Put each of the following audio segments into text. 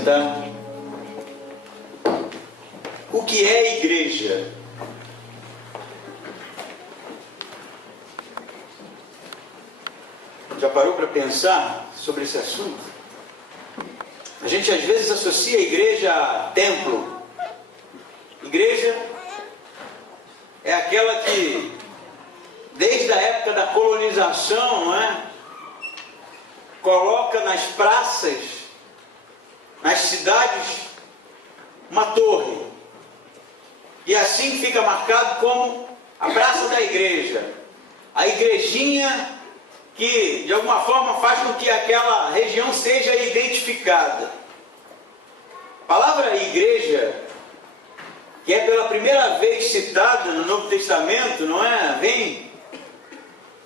sentar. O que é igreja? Já parou para pensar sobre esse assunto? A gente às vezes associa a igreja a templo. Igreja é aquela que, desde a época da colonização, não é? Coloca nas praças, nas cidades, uma torre. E assim fica marcado como a praça da igreja. A igrejinha que, de alguma forma, faz com que aquela região seja identificada. A palavra igreja, que é pela primeira vez citada no Novo Testamento, não é? Vem,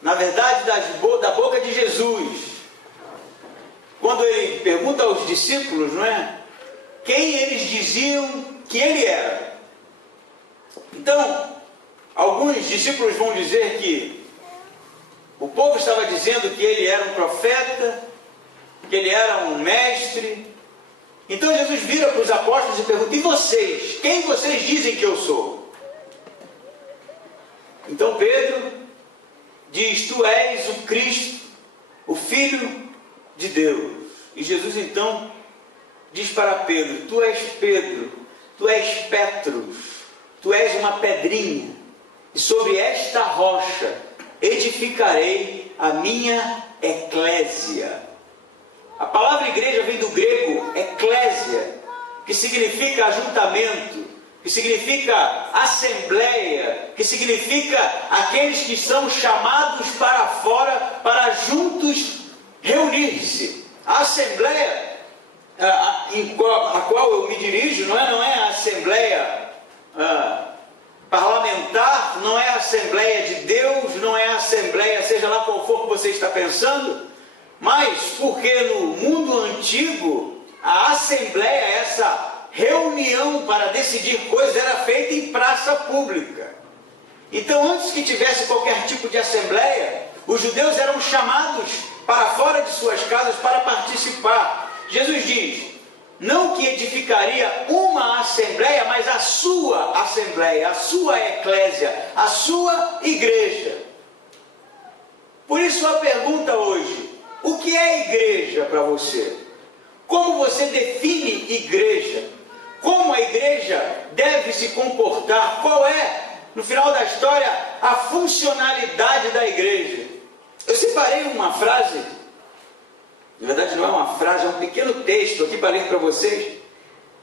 na verdade, da boca de Jesus. Quando ele pergunta aos discípulos, não é? Quem eles diziam que ele era. Então, alguns discípulos vão dizer que o povo estava dizendo que ele era um profeta, que ele era um mestre. Então Jesus vira para os apóstolos e pergunta: e vocês? Quem vocês dizem que eu sou? Então Pedro diz: tu és o Cristo, o Filho de Deus. E Jesus então diz para Pedro: tu és Pedro, tu és Petros, tu és uma pedrinha, e sobre esta rocha edificarei a minha eclésia. A palavra igreja vem do grego eclésia, que significa ajuntamento, que significa assembleia, que significa aqueles que são chamados para fora para juntos reunir-se. A assembleia a qual eu me dirijo não é a assembleia parlamentar, não é a Assembleia de Deus, não é a Assembleia, seja lá qual for que você está pensando, mas porque no mundo antigo, a Assembleia, essa reunião para decidir coisas, era feita em praça pública. Então, antes que tivesse qualquer tipo de Assembleia, os judeus eram chamados para fora de suas casas para participar. Jesus diz: não que edificaria uma assembleia, mas a sua assembleia, a sua eclésia, a sua igreja. Por isso a pergunta hoje: o que é igreja para você? Como você define igreja? Como a igreja deve se comportar? Qual é, no final da história, a funcionalidade da igreja? Eu separei uma frase. Na verdade não é uma frase, é um pequeno texto aqui para ler para vocês,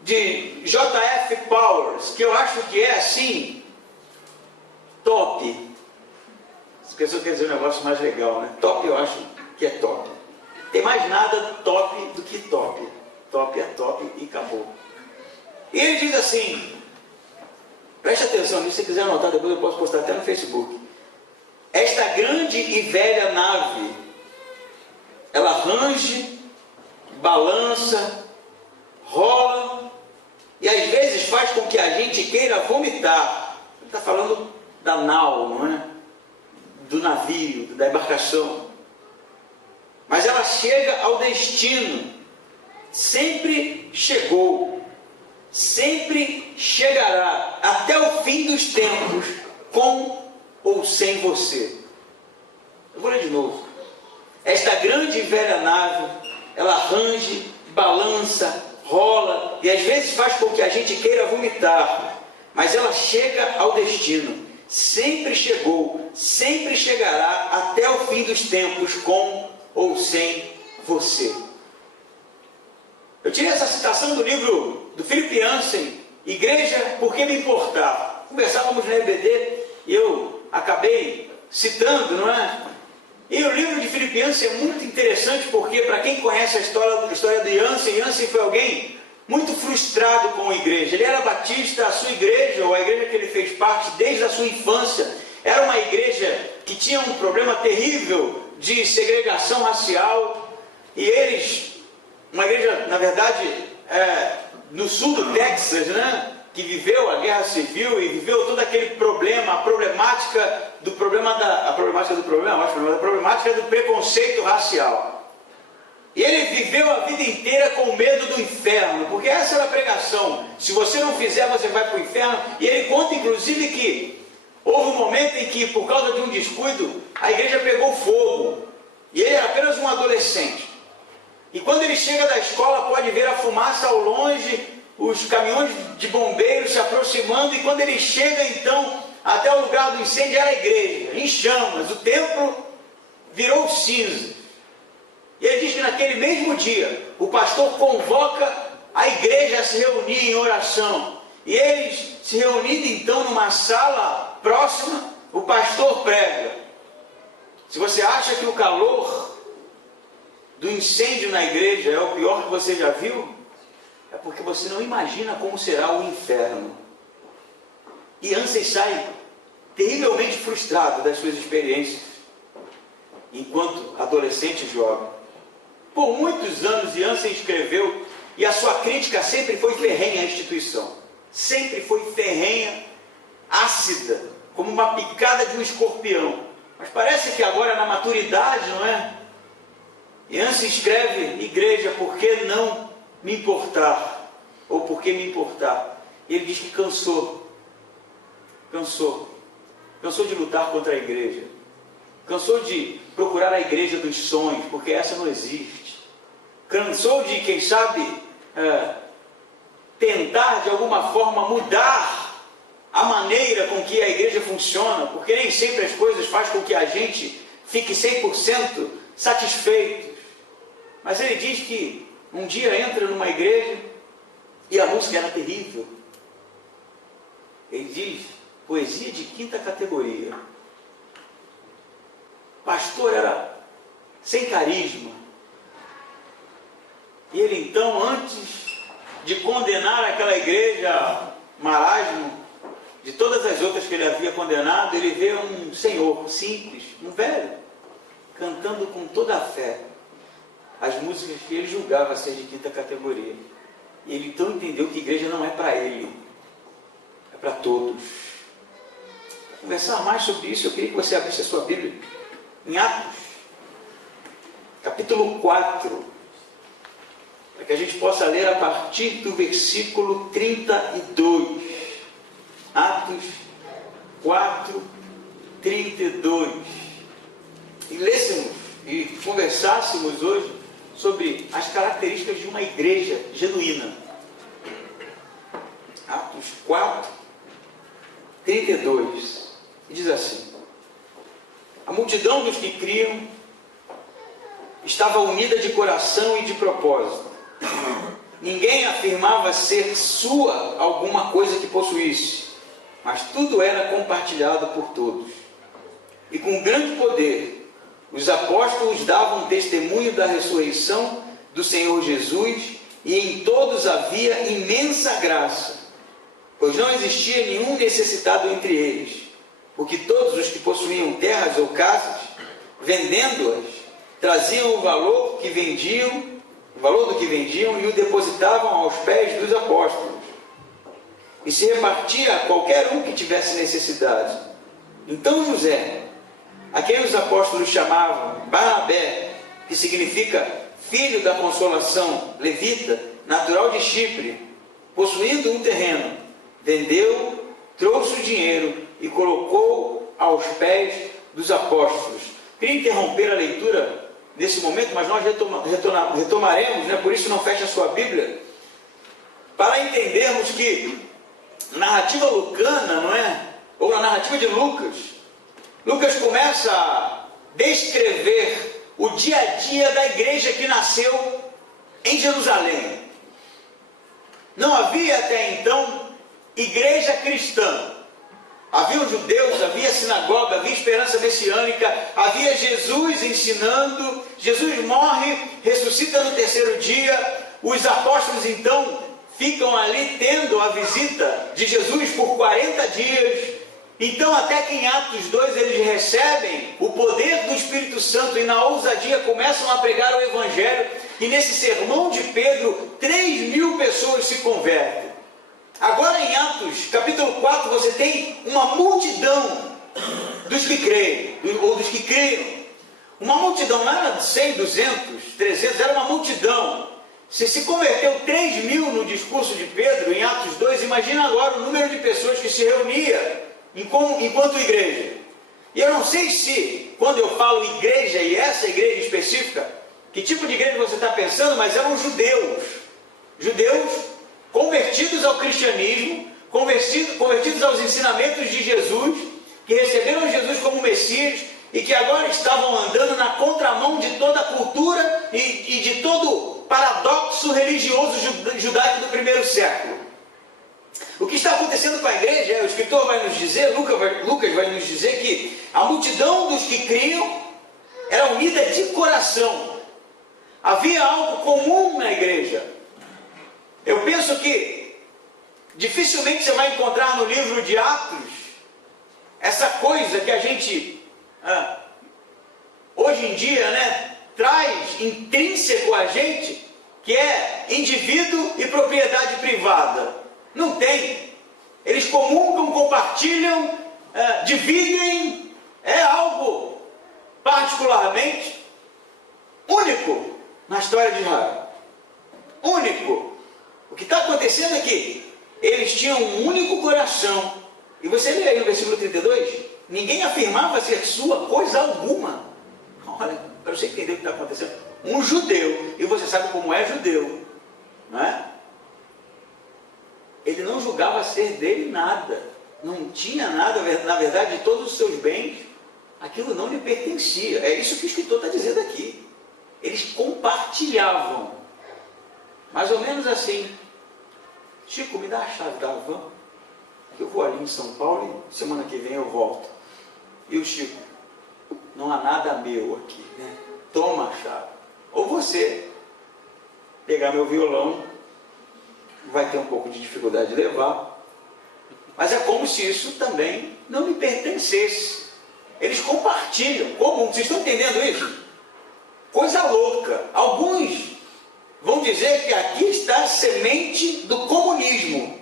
de J.F. Powers, que eu acho que é assim, top. Essa pessoa quer dizer um negócio mais legal, né? Top eu acho que é top. Tem mais nada top do que top. Top é top e acabou. E ele diz assim, preste atenção nisso, se você quiser anotar depois eu posso postar até no Facebook. Esta grande e velha nave, ela range, balança, rola e às vezes faz com que a gente queira vomitar. Ele está falando da nau, não é? Do navio, da embarcação. Mas ela chega ao destino. Sempre chegou, sempre chegará até o fim dos tempos, com ou sem você. Eu vou ler de novo. Esta grande e velha nave, ela range, balança, rola e às vezes faz com que a gente queira vomitar, mas ela chega ao destino. Sempre chegou, sempre chegará até o fim dos tempos, com ou sem você. Eu tirei essa citação do livro do Philip Yancey, Igreja, Por que Me Importar? Conversávamos na EBD e eu acabei citando, não é? E o livro de Philip Yancey é muito interessante porque, para quem conhece a história de Yancey, Yancey foi alguém muito frustrado com a igreja. Ele era batista, a sua igreja, ou a igreja que ele fez parte desde a sua infância, era uma igreja que tinha um problema terrível de segregação racial. E eles, uma igreja, na verdade, no sul do Texas, né? Que viveu a guerra civil e viveu todo aquele problema, a problemática do preconceito racial. E ele viveu a vida inteira com medo do inferno, porque essa era a pregação: se você não fizer, você vai para o inferno. E ele conta inclusive que houve um momento em que, por causa de um descuido, a igreja pegou fogo, e ele era apenas um adolescente. E quando ele chega da escola, pode ver a fumaça ao longe, os caminhões de bombeiros se aproximando, e quando ele chega então até o lugar do incêndio, era a igreja em chamas, o templo virou cinza. E ele diz que naquele mesmo dia, o pastor convoca a igreja a se reunir em oração. E eles se reunindo então numa sala próxima, o pastor prega. Se você acha que o calor do incêndio na igreja é o pior que você já viu, é porque você não imagina como será o inferno. E Ansem sai terrivelmente frustrado das suas experiências enquanto adolescente jovem. Por muitos anos, Ansem escreveu, e a sua crítica sempre foi ferrenha à instituição. Sempre foi ferrenha, ácida, como uma picada de um escorpião. Mas parece que agora na maturidade, não é? Ansem escreve: igreja, por que não me importar? Ou por que me importar? E ele diz que cansou de lutar contra a igreja, cansou de procurar a igreja dos sonhos, porque essa não existe. Cansou de, quem sabe, tentar de alguma forma mudar a maneira com que a igreja funciona, porque nem sempre as coisas fazem com que a gente fique 100% satisfeito. Mas ele diz que um dia entra numa igreja e a música era terrível. Ele diz: poesia de quinta categoria. Pastor era sem carisma. E ele então, antes de condenar aquela igreja marasmo, de todas as outras que ele havia condenado, ele vê um senhor simples, um velho, cantando com toda a fé as músicas que ele julgava ser de quinta categoria. E ele então entendeu que a igreja não é para ele, é para todos. Para conversar mais sobre isso, eu queria que você abrisse a sua Bíblia em Atos, capítulo 4, para que a gente possa ler a partir do versículo 32. Atos 4, 32. E lêssemos e conversássemos hoje sobre as características de uma igreja genuína. Atos 4, 32. E diz assim: a multidão dos que criam estava unida de coração e de propósito. Ninguém afirmava ser sua alguma coisa que possuísse, mas tudo era compartilhado por todos. E com grande poder, os apóstolos davam testemunho da ressurreição do Senhor Jesus, e em todos havia imensa graça, pois não existia nenhum necessitado entre eles, porque todos os que possuíam terras ou casas, vendendo-as, traziam o valor do que vendiam e o depositavam aos pés dos apóstolos. E se repartia a qualquer um que tivesse necessidade. Então José, a quem os apóstolos chamavam Barnabé, que significa filho da consolação, levita, natural de Chipre, possuindo um terreno, vendeu, trouxe o dinheiro e colocou aos pés dos apóstolos. Queria interromper a leitura nesse momento, mas nós retomaremos, né? Por isso não feche a sua Bíblia, para entendermos que na narrativa lucana, não é? Ou na narrativa de Lucas, Lucas começa a descrever o dia a dia da igreja que nasceu em Jerusalém. Não havia até então igreja cristã. Havia os judeus, havia sinagoga, havia esperança messiânica, havia Jesus ensinando. Jesus morre, ressuscita no terceiro dia. Os apóstolos então ficam ali tendo a visita de Jesus por 40 dias. Então até que em Atos 2 eles recebem o poder do Espírito Santo e na ousadia começam a pregar o Evangelho. E nesse sermão de Pedro, 3.000 pessoas se convertem. Agora em Atos, capítulo 4, você tem uma multidão dos que creem, ou dos que criam. Uma multidão, não era 100, 200, 300, era uma multidão. Se converteu 3.000 no discurso de Pedro, em Atos 2, imagina agora o número de pessoas que se reunia enquanto igreja. E eu não sei se, quando eu falo igreja, e essa igreja específica, que tipo de igreja você está pensando, mas eram judeus. Judeus convertidos ao cristianismo, convertidos aos ensinamentos de Jesus, que receberam Jesus como Messias e que agora estavam andando na contramão de toda a cultura e de todo o paradoxo religioso judaico do primeiro século. O que está acontecendo com a igreja, o escritor vai nos dizer, Lucas vai nos dizer que a multidão dos que criam era unida de coração. Havia algo comum na igreja. Eu penso que dificilmente você vai encontrar no livro de Atos essa coisa que a gente hoje em dia, né, traz intrínseco a gente, que é indivíduo e propriedade privada. Não tem. Eles comungam, compartilham, dividem. É algo particularmente único na história de Israel. Único. O que está acontecendo é que eles tinham um único coração. E você lê aí no versículo 32, ninguém afirmava ser sua coisa alguma. Olha, para você entender o que está acontecendo. Um judeu, e você sabe como é judeu, não é? Ele não julgava ser dele nada. Não tinha nada, na verdade, de todos os seus bens, aquilo não lhe pertencia. É isso que o escritor está dizendo aqui. Eles compartilhavam. Mais ou menos assim. Chico, me dá a chave da van, que eu vou ali em São Paulo e semana que vem eu volto. E o Chico, não há nada meu aqui, né? Toma a chave. Ou você pegar meu violão, vai ter um pouco de dificuldade de levar, mas é como se isso também não me pertencesse. Eles compartilham. Como? Vocês estão entendendo isso? Coisa louca. Alguns vão dizer que aqui está a semente do comunismo.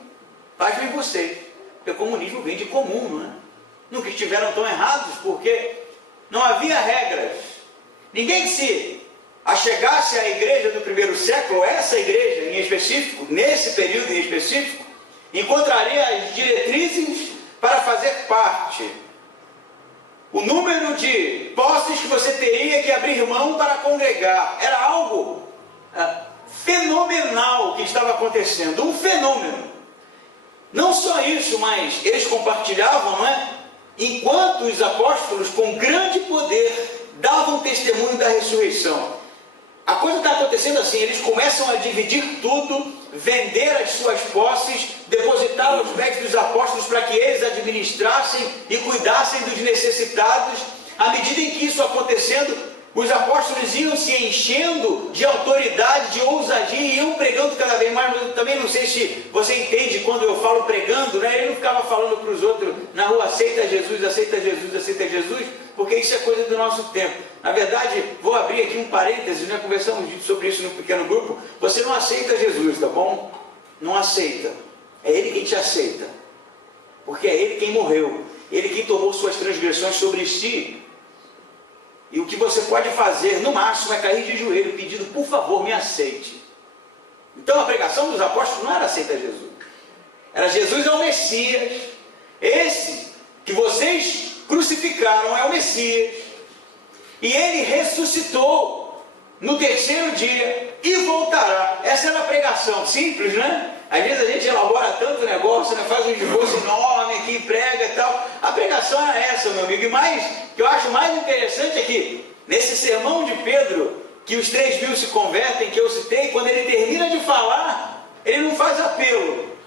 Pasmem vocês, porque o comunismo vem de comum, não é? Nunca estiveram tão errados, porque não havia regras. Ninguém se achegasse à igreja do primeiro século, essa igreja em específico, nesse período em específico, encontraria as diretrizes para fazer parte. O número de posses que você teria que abrir mão para congregar. Era algo fenomenal que estava acontecendo. Um fenômeno. Não só isso, mas eles compartilhavam, não é? Enquanto os apóstolos, com grande poder, davam testemunho da ressurreição. A coisa está acontecendo assim, eles começam a dividir tudo, vender as suas posses, depositar aos pés dos apóstolos para que eles administrassem e cuidassem dos necessitados. À medida em que isso acontecendo, os apóstolos iam se enchendo de autoridade, de ousadia, e iam pregando cada vez mais. Mas eu também não sei se você entende quando eu falo pregando, né? Ele não ficava falando para os outros na rua, aceita Jesus, aceita Jesus, aceita Jesus, porque isso é coisa do nosso tempo. Na verdade, vou abrir aqui um parênteses, né? Conversamos sobre isso no pequeno grupo. Você não aceita Jesus, tá bom? Não aceita. É Ele quem te aceita. Porque é Ele quem morreu. Ele quem tomou suas transgressões sobre si. E o que você pode fazer, no máximo, é cair de joelho, pedindo, por favor, me aceite. Então a pregação dos apóstolos não era aceita Jesus. Era Jesus é o Messias. Esse que vocês crucificaram é o Messias. E ele ressuscitou no terceiro dia e voltará. Essa era a pregação, simples, né? Às vezes a gente elabora tanto negócio, né? Faz um esboço enorme aqui, prega e tal. A pregação era essa, meu amigo. E mais, o que eu acho mais interessante é que, nesse sermão de Pedro, que os 3.000 se convertem, que eu citei, quando ele termina de falar, ele não faz apelo.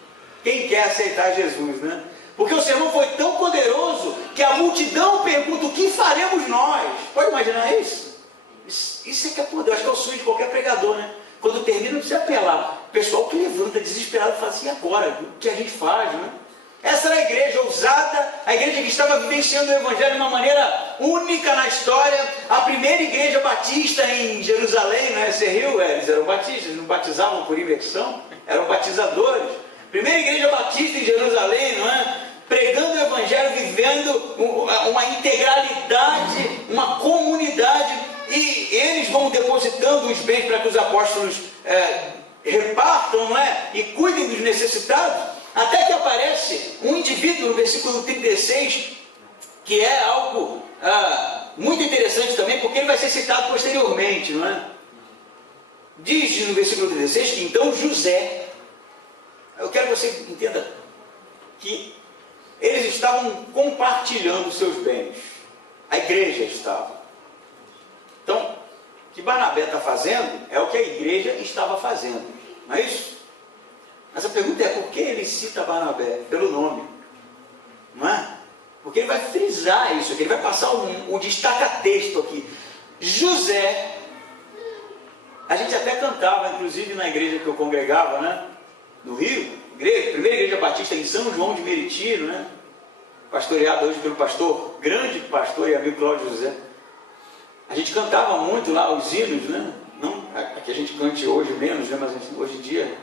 Quem quer aceitar Jesus, né? Porque o sermão foi tão poderoso que a multidão pergunta, o que faremos nós? Pode imaginar isso? Isso é que é poder, acho que é o sonho de qualquer pregador, né? Quando termina, não precisa apelar. O pessoal que levanta desesperado fala assim, e agora? O que a gente faz, né? Essa era a igreja ousada, a igreja que estava vivenciando o evangelho de uma maneira única na história. A primeira igreja batista em Jerusalém, né? Você riu? Eles eram batistas, não batizavam por imersão, eram batizadores. Primeira igreja batista em Jerusalém, não é? Pregando o evangelho, vivendo uma integralidade, uma comunidade. dos bens para que os apóstolos repartam, não é? E cuidem dos necessitados, até que aparece um indivíduo no versículo 36, que é algo muito interessante também, porque ele vai ser citado posteriormente, não é? Diz no versículo 36 que então José, eu quero que você entenda que eles estavam compartilhando seus bens, a igreja estava. Então, o que Barnabé está fazendo é o que a igreja estava fazendo, não é isso? Mas a pergunta é, por que ele cita Barnabé pelo nome? Não é? Porque ele vai frisar isso aqui, ele vai passar um destaca-texto aqui. José, a gente até cantava, inclusive na igreja que eu congregava, né? No Rio, primeira igreja batista em São João de Meriti, né? Pastoreada hoje pelo grande pastor e amigo Cláudio José. A gente cantava muito lá os hinos, né? Não que a gente cante hoje menos, né? Mas hoje em dia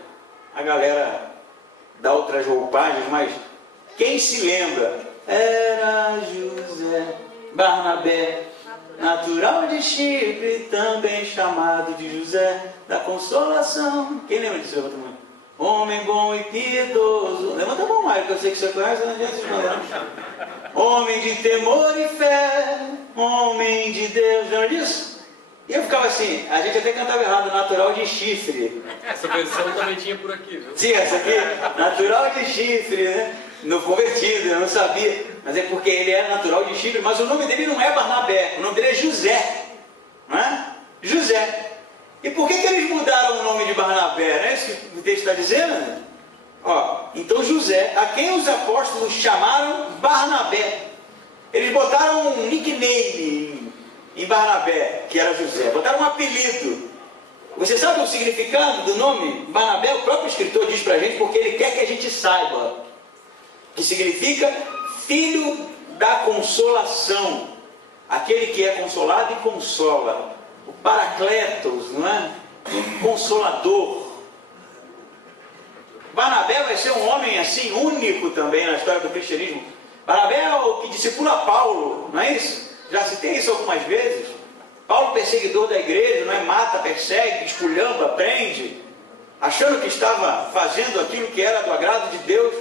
a galera dá outras roupagens, mas quem se lembra? Era José Barnabé, natural de Chipre, também chamado de José da Consolação. Quem lembra disso? Levanta a mão. Homem bom e piedoso. Levanta a mão, Mário, que eu sei que você conhece, não adianta vocês mandarem. Homem de temor e fé, homem de Deus, não é isso? E eu ficava assim, a gente até cantava errado, natural de chifre. Essa versão também tinha por aqui, viu? Sim, essa aqui, natural de chifre, né? No convertido, eu não sabia. Mas é porque ele é natural de chifre, mas o nome dele não é Barnabé, o nome dele é José. Não é? José. E por que eles mudaram o nome de Barnabé? Não é isso que o texto está dizendo? Ó, então José, a quem os apóstolos chamaram Barnabé. Eles botaram um nickname em Barnabé, que era José. Botaram um apelido. Você sabe o significado do nome Barnabé? O próprio escritor diz para a gente, porque ele quer que a gente saiba. Que significa filho da consolação. Aquele que é consolado e consola. O Paracletos, não é? Consolador. Barnabé vai ser um homem assim, único também na história do cristianismo. Barnabé é o que discipula Paulo, não é isso? Já citei isso algumas vezes. Paulo, perseguidor da igreja, não é? Mata, persegue, esculhamba, prende, achando que estava fazendo aquilo que era do agrado de Deus.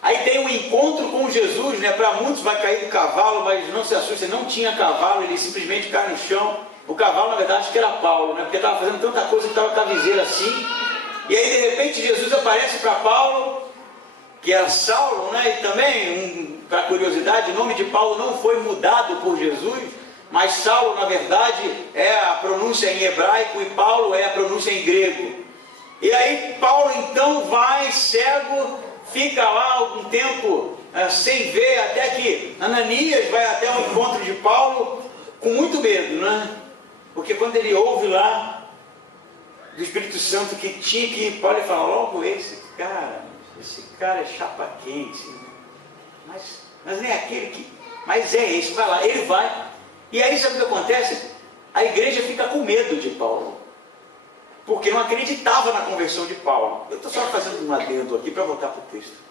Aí tem um encontro com Jesus, né? Para muitos vai cair do cavalo, mas não se assustem, não tinha cavalo, ele simplesmente cai no chão. O cavalo, na verdade, acho que era Paulo, né? Porque estava fazendo tanta coisa que estava com a viseira assim. E aí, de repente, Jesus aparece para Paulo, que era Saulo, né? E também, para curiosidade, o nome de Paulo não foi mudado por Jesus, mas Saulo, na verdade, é a pronúncia em hebraico e Paulo é a pronúncia em grego. E aí, Paulo, então, vai cego, fica lá algum tempo sem ver, até que Ananias vai até o encontro de Paulo com muito medo, né? Porque quando ele ouve lá do Espírito Santo que tinha que ir, Paulo fala, logo esse cara é chapa quente, mas nem aquele que, mas é esse, vai lá, ele vai, e aí sabe o que acontece? A igreja fica com medo de Paulo, porque não acreditava na conversão de Paulo. Eu estou só fazendo um adendo aqui para voltar para o texto.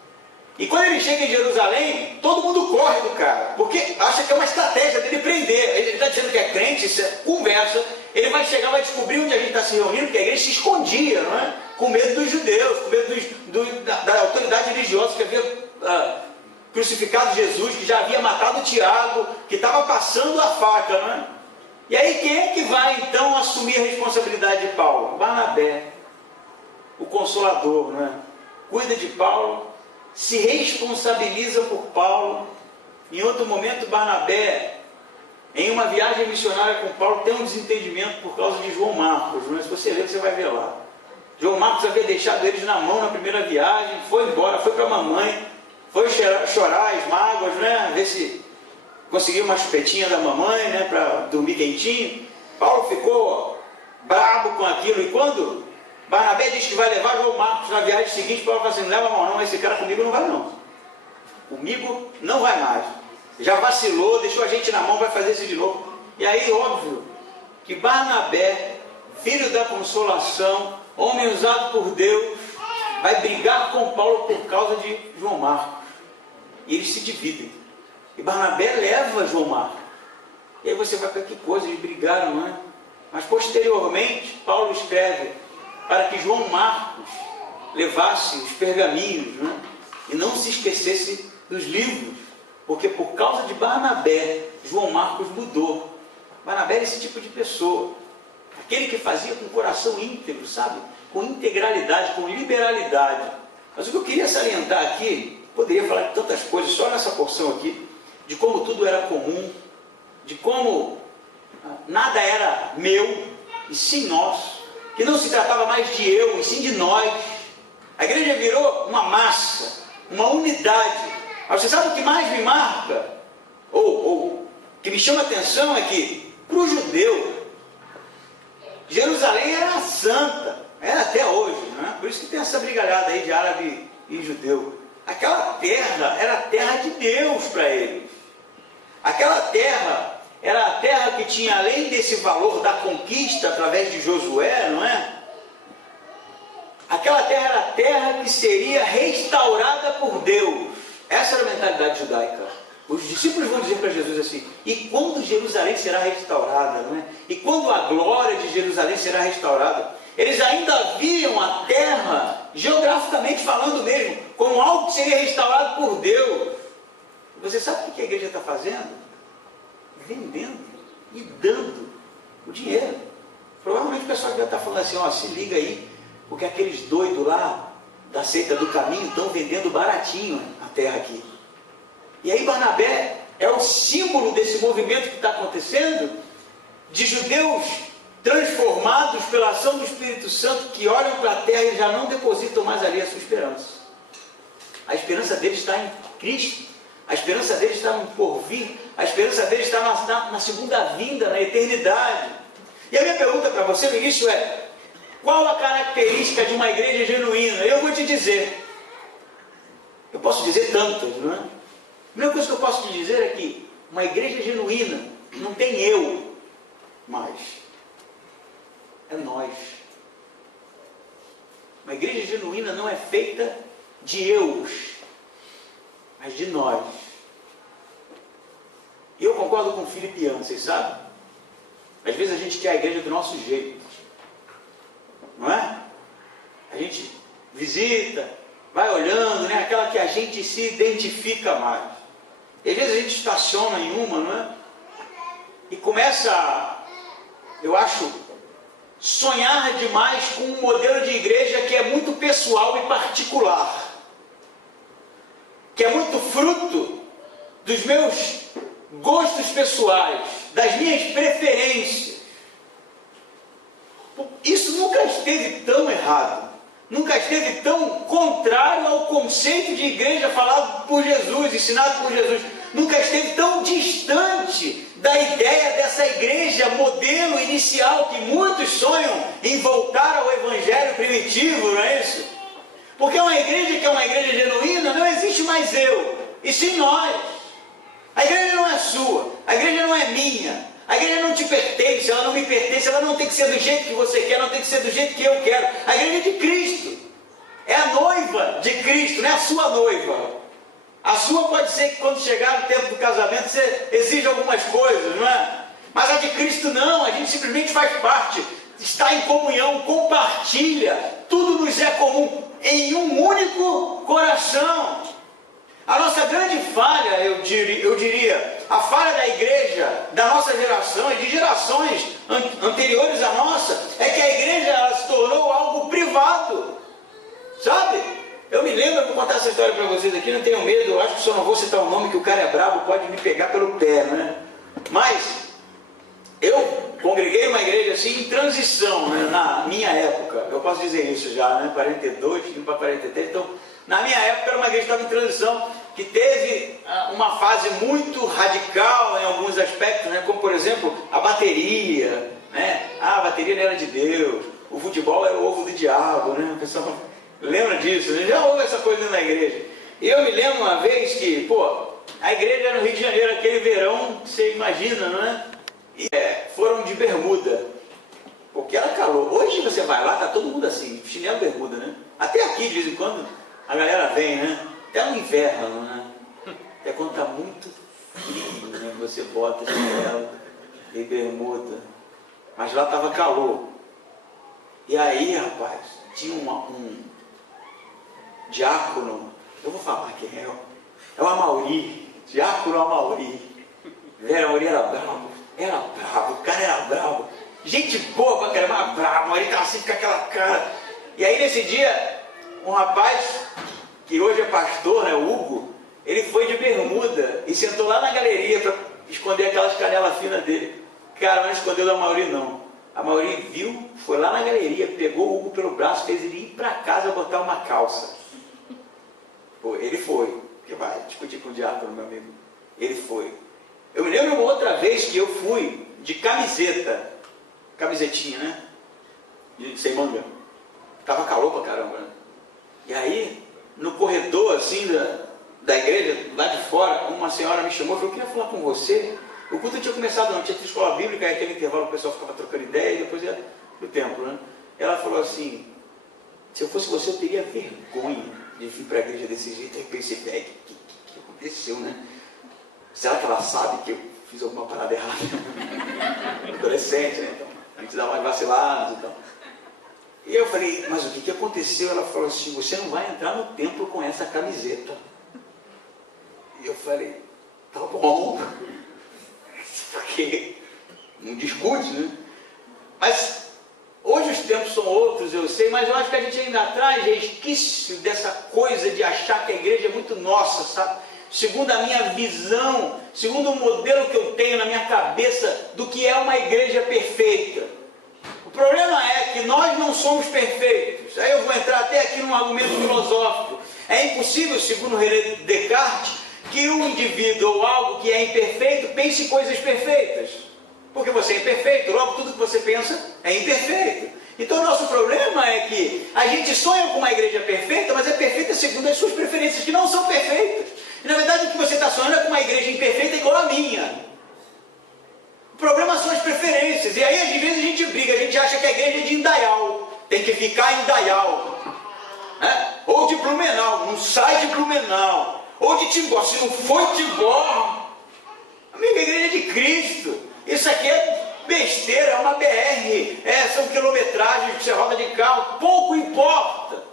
E quando ele chega em Jerusalém, todo mundo corre do cara, porque acha que é uma estratégia dele prender. Ele está dizendo que é crente, isso é conversa. Ele vai chegar, vai descobrir onde a gente está se reunindo, porque a igreja se escondia, não é? Com medo dos judeus, com medo da autoridade religiosa que havia crucificado Jesus, que já havia matado Tiago, que estava passando a faca, não é? E aí quem é que vai então assumir a responsabilidade de Paulo? Barnabé, o consolador, não é? Cuida de Paulo, se responsabiliza por Paulo. Em outro momento, Barnabé, em uma viagem missionária com Paulo, tem um desentendimento por causa de João Marcos, não é? Se você ler, você vai ver lá. João Marcos havia deixado eles na mão na primeira viagem, foi embora, foi para a mamãe, foi chorar as mágoas, né? Ver se conseguiu uma chupetinha da mamãe, né? Para dormir quentinho. Paulo ficou brabo com aquilo, e quando Barnabé diz que vai levar João Marcos na viagem seguinte, Paulo fala assim, não leva mal não, esse cara comigo não vai não. Comigo não vai mais. Já vacilou, deixou a gente na mão, vai fazer isso de novo. E aí, óbvio, que Barnabé, filho da consolação, homem usado por Deus, vai brigar com Paulo por causa de João Marcos. E eles se dividem. E Barnabé leva João Marcos. E aí você vai para que coisa, eles brigaram, não é? Mas posteriormente, Paulo escreve para que João Marcos levasse os pergaminhos, né? E não se esquecesse dos livros, porque por causa de Barnabé, João Marcos mudou. Barnabé era esse tipo de pessoa, aquele que fazia com o coração íntegro, sabe? Com integralidade, com liberalidade. Mas o que eu queria salientar aqui, poderia falar de tantas coisas, só nessa porção aqui, de como tudo era comum, de como nada era meu, e sim nosso, que não se tratava mais de eu, e sim de nós. A igreja virou uma massa, uma unidade. Mas você sabe o que mais me marca, ou que me chama a atenção, é que para o judeu, Jerusalém era santa, era até hoje, não é? Por isso que tem essa brigalhada aí de árabe e judeu. Aquela terra era a terra de Deus para eles. Aquela terra era a terra que tinha, além desse valor da conquista através de Josué, não é? Aquela terra era a terra que seria restaurada por Deus. Essa era a mentalidade judaica. Os discípulos vão dizer para Jesus assim: e quando Jerusalém será restaurada, não é? E quando a glória de Jerusalém será restaurada? Eles ainda viam a terra, geograficamente falando mesmo, como algo que seria restaurado por Deus. Você sabe o que a igreja está fazendo? Vendendo e dando o dinheiro. Provavelmente o pessoal já está falando assim: ó, se liga aí, porque aqueles doidos lá da seita do caminho estão vendendo baratinho a terra aqui. E aí Barnabé é o símbolo desse movimento que está acontecendo, de judeus transformados pela ação do Espírito Santo, que olham para a terra e já não depositam mais ali a sua esperança. A esperança deles está em Cristo, a esperança deles está no porvir, a esperança deles está na segunda vinda, na eternidade. E a minha pergunta para você no início é: qual a característica de uma igreja genuína? Eu vou te dizer. Eu posso dizer tantas, não é? A primeira coisa que eu posso te dizer é que uma igreja genuína não tem eu mais. É nós. Uma igreja genuína não é feita de eus, mas de nós. E eu concordo com o Filipiano, vocês sabem? Às vezes a gente quer a igreja do nosso jeito, não é? A gente visita, vai olhando, né? Aquela que a gente se identifica mais. E às vezes a gente estaciona em uma, não é? E começa, eu acho, sonhar demais com um modelo de igreja que é muito pessoal e particular, que é muito fruto dos meus gostos pessoais, das minhas preferências. Isso nunca esteve tão errado, nunca esteve tão contrário ao conceito de igreja falado por Jesus, ensinado por Jesus, nunca esteve tão distante da ideia dessa igreja modelo inicial que muitos sonham em voltar ao evangelho primitivo, não é isso? Porque uma igreja que é uma igreja genuína, não existe mais eu, e sim nós. A igreja não é sua, a igreja não é minha, a igreja não te pertence, ela não me pertence, ela não tem que ser do jeito que você quer, não tem que ser do jeito que eu quero. A igreja é de Cristo, é a noiva de Cristo, não é a sua noiva. A sua pode ser que quando chegar no tempo do casamento você exija algumas coisas, não é? Mas a de Cristo não, a gente simplesmente faz parte, está em comunhão, compartilha, tudo nos é comum, em um único coração. A nossa grande falha, eu diria, a falha da igreja, da nossa geração e de gerações anteriores à nossa, é que a igreja ela se tornou algo privado, sabe? Eu me lembro, eu vou contar essa história para vocês aqui, não tenho medo, eu acho que só não vou citar o nome, que o cara é brabo, pode me pegar pelo pé, né? Mas eu congreguei uma igreja assim em transição, né? Na minha época, eu posso dizer isso já, né? 42, indo para 43, então na minha época era uma igreja que estava em transição, que teve uma fase muito radical em alguns aspectos, né? Como por exemplo a bateria, né? A bateria não era de Deus, o futebol era o ovo do diabo, né? O pessoal lembra disso, né? Já houve essa coisa na igreja. E eu me lembro uma vez que, a igreja era no Rio de Janeiro, aquele verão, você imagina, não é? E foram de bermuda, porque era calor. Hoje você vai lá, tá todo mundo assim, chinelo bermuda, né? Até aqui, de vez em quando, a galera vem, né? Até no inverno, né? Até quando tá muito frio, né? Você bota chinelo e bermuda. mas lá estava calor. E aí, rapaz, tinha um diácono, eu vou falar quem é o Amauri, diácono Amauri. Velho, Amauri era bravo, o cara era bravo. Gente boa pra caramba, mas bravo, Amauri estava assim com aquela cara. E aí nesse dia, um rapaz, que hoje é pastor, né, o Hugo, ele foi de bermuda e sentou lá na galeria para esconder aquelas canelas finas dele. Cara, não escondeu da Mauri não. A Mauri viu, foi lá na galeria, pegou o Hugo pelo braço, fez ele ir para casa botar uma calça. Pô, ele foi, porque vai discutir com o diácono, meu amigo. Ele foi. Eu me lembro uma outra vez que eu fui de camisetinha, né? Sem manga. Tava calor pra caramba, né? E aí, no corredor, assim, da igreja, lá de fora, uma senhora me chamou e falou, eu queria falar com você. O culto tinha começado, não tinha escola bíblica, aí aquele intervalo o pessoal ficava trocando ideia, e depois ia pro templo, né? Ela falou assim, se eu fosse você, eu teria vergonha de vir para a igreja desse jeito. Aí eu pensei, o que aconteceu, né? Será que ela sabe que eu fiz alguma parada errada? Adolescente, né? Então, a gente dá mais vaciladas e tal. E eu falei, mas o que aconteceu? Ela falou assim, você não vai entrar no templo com essa camiseta. E eu falei, tá bom. Porque não discute, né? Mas hoje os tempos são outros, eu sei, mas eu acho que a gente ainda traz resquício dessa coisa de achar que a igreja é muito nossa, sabe? Segundo a minha visão, segundo o modelo que eu tenho na minha cabeça do que é uma igreja perfeita. O problema é que nós não somos perfeitos. Aí eu vou entrar até aqui num argumento filosófico. É impossível, segundo René Descartes, que um indivíduo ou algo que é imperfeito pense coisas perfeitas. Porque você é imperfeito, logo tudo que você pensa é imperfeito. Então o nosso problema é que a gente sonha com uma igreja perfeita, mas é perfeita segundo as suas preferências, que não são perfeitas. E na verdade o que você está sonhando é com uma igreja imperfeita igual a minha. O problema são as preferências. E aí às vezes a gente briga, a gente acha que a igreja é de Indaial, tem que ficar em Indaial, né? Ou de Blumenau, não sai de Blumenau. Ou de Timbó, se não for Timbó, amiga, a igreja é de Cristo. Isso aqui é besteira, é uma BR, são quilometragens que você roda de carro, pouco importa.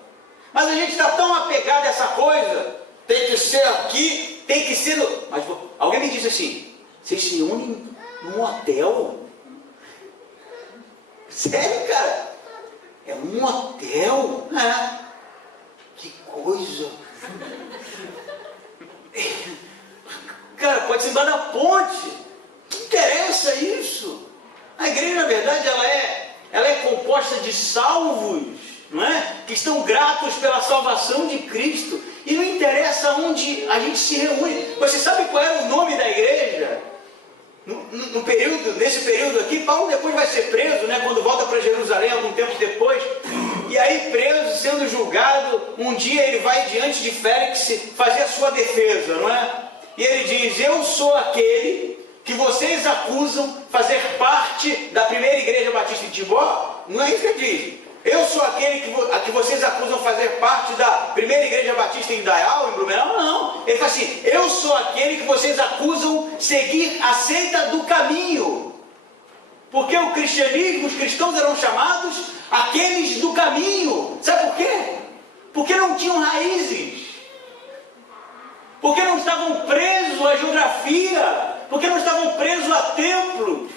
Mas a gente está tão apegado a essa coisa, tem que ser aqui, tem que ser no... Mas alguém me disse assim, vocês se unem num hotel? Sério, cara? É um hotel? Que coisa... Cara, pode ser embaixo da ponte. Que interessa isso? A igreja, na verdade, ela é composta de salvos, não é? Que estão gratos pela salvação de Cristo. E não interessa onde a gente se reúne. Você sabe qual era o nome da igreja? Nesse período aqui, Paulo depois vai ser preso, né? Quando volta para Jerusalém, algum tempo depois. E aí, preso, sendo julgado, um dia ele vai diante de Félix fazer a sua defesa, não é? E ele diz, eu sou aquele que vocês acusam fazer parte da primeira igreja batista de Timbó. Não é isso que ele diz. Eu sou aquele que vocês acusam fazer parte da primeira igreja batista em Indaial, em Blumenau. Não. Ele fala assim, eu sou aquele que vocês acusam seguir a seita do caminho. Porque o cristianismo, os cristãos eram chamados aqueles do caminho. Sabe por quê? Porque não tinham raízes. Porque não estavam presos à geografia. Porque não estavam presos a templos.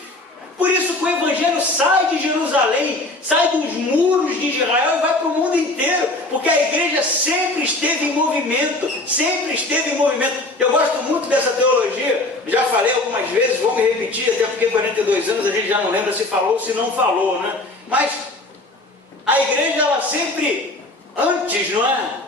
Por isso que o Evangelho sai de Jerusalém, sai dos muros de Israel e vai para o mundo inteiro. Porque a igreja sempre esteve em movimento. Sempre esteve em movimento. Eu gosto muito dessa teologia. Já falei algumas vezes, vou me repetir, até porque 42 anos a gente já não lembra se falou ou se não falou, né? Mas a igreja, ela sempre, antes, não é?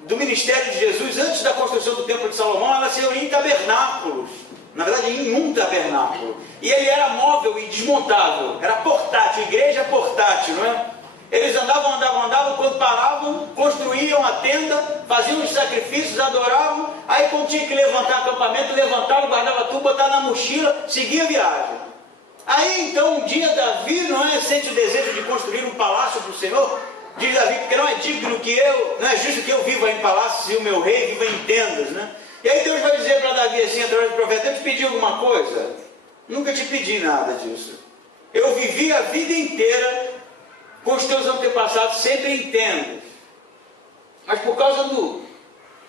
Do ministério de Jesus, antes da construção do templo de Salomão, ela se reunia em tabernáculos. Na verdade, em um tabernáculo. E ele era móvel e desmontável. Era portátil, igreja portátil, não é? Eles andavam, quando paravam, construíam a tenda, faziam os sacrifícios, adoravam. Aí quando tinha que levantar acampamento, levantavam, guardavam tudo, botavam na mochila, seguia a viagem. Aí então, um dia Davi, não é, sente o desejo de construir um palácio para o Senhor. Diz Davi, porque não é digno que eu, não é justo que eu viva em palácios e o meu rei viva em tendas, né? E aí Deus vai dizer para Davi assim, através do profeta, eu te pedi alguma coisa? Nunca te pedi nada disso. eu vivi a vida inteira com os teus antepassados sempre em tendas, mas por causa